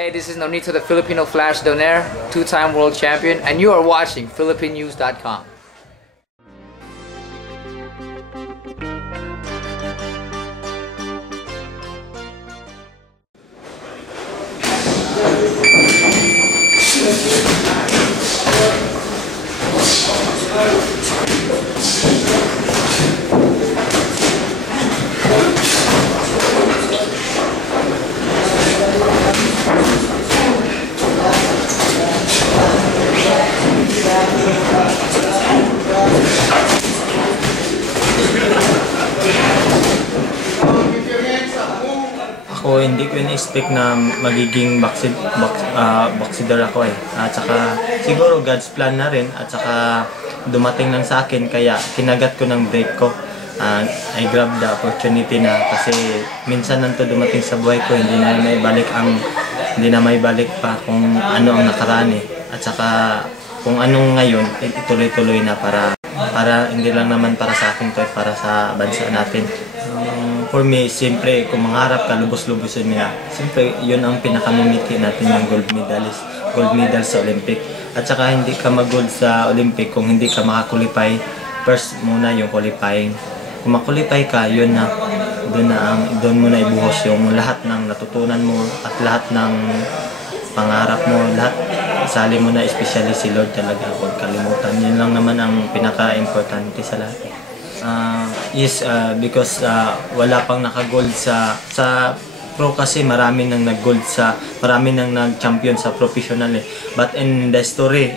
Hey, this is Nonito, the Filipino Flash Donaire, two-time world champion, and you are watching PhilippineNews.com. Ako hindi ko in-expect na magiging boxer ako eh. At saka siguro God's plan na rin at saka dumating lang sa akin kaya kinagat ko ng break ko. I grabbed the opportunity na kasi minsan nang to dumating sa buhay ko hindi na may balik pa kung ano ang nakaraan eh. At saka kung anong ngayon ituloy-tuloy na para hindi lang naman para sa akin to para sa bansa natin. For me, siyempre, kung mangarap ka, lubos-lubosin niya. Siyempre, yun ang pinakamimiti natin yung gold medal sa Olympic. At saka hindi ka mag-gold sa Olympic kung hindi ka makakulipay. First muna yung qualifying. Kung makulipay ka, yun na. Doon mo na ibuhos yung lahat ng natutunan mo at lahat ng pangarap mo. Lahat, isali mo na, especially si Lord talaga. Huwag kalimutan. Yun lang naman ang pinaka-importante sa lahat. Yes, because wala pang naka-gold sa pro kasi marami nang nag-champion sa professional eh. But in the story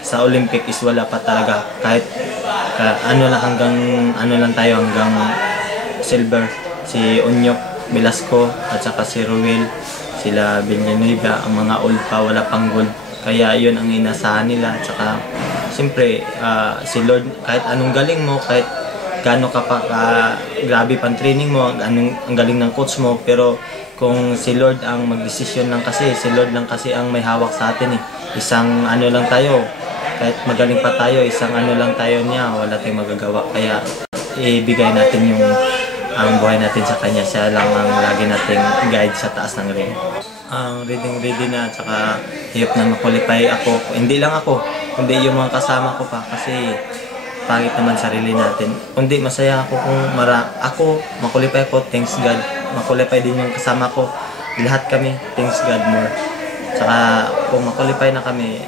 sa Olympic is wala pa talaga kahit hanggang silver. Si Onyok Velasco at saka si Ruel, sila Villanueva, ang mga old pa wala pang gold. Kaya yun ang inasahan nila at saka siyempre, si Lord, kahit anong galing mo, kahit gaano ka pa grabe pang training mo, ang galing ng coach mo, pero kung si Lord ang magdesisyon lang kasi, si Lord lang kasi ang may hawak sa atin eh. Isang ano lang tayo, kahit magaling pa tayo, isang ano lang tayo niya, wala tayong magagawa. Kaya ibigay natin ang buhay natin sa Kanya, siya lang ang lagi nating guide sa taas ng ring. Ready na at saka hiyap na makulipay ako. Hindi lang ako, kundi yung mga kasama ko pa kasi pangit naman sarili natin. Kundi masaya ako kung ako makulipay ako, thanks God. Makulipay din yung kasama ko. Lahat kami, thanks God more. Saka kung makulipay na kami,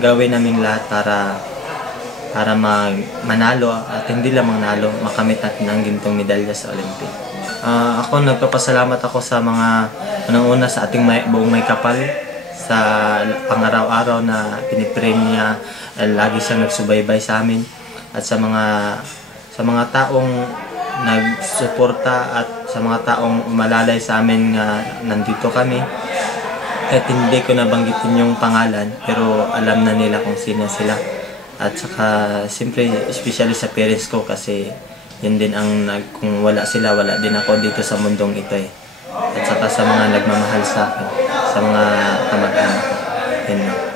gawin namin lahat para manalo at hindi lang manalo, makamit natin ang gintong medalya sa Olympic. Ako nagpapasalamat ako sa mga unang-una sa ating buong may kapal sa pang-araw-araw na pinipray niya, lagi siyang nagsubaybay sa amin at sa mga taong nagsuporta at sa mga taong malalay sa amin nga nandito kami. Kahit hindi ko nabanggitin yung pangalan pero alam na nila kung sino sila. At saka siyempre especially sa parents ko kasi yun din ang kung wala sila, wala din ako dito sa mundong ito eh. At saka sa mga nagmamahal sa akin, sa mga kamag-anak ko. Yun lang.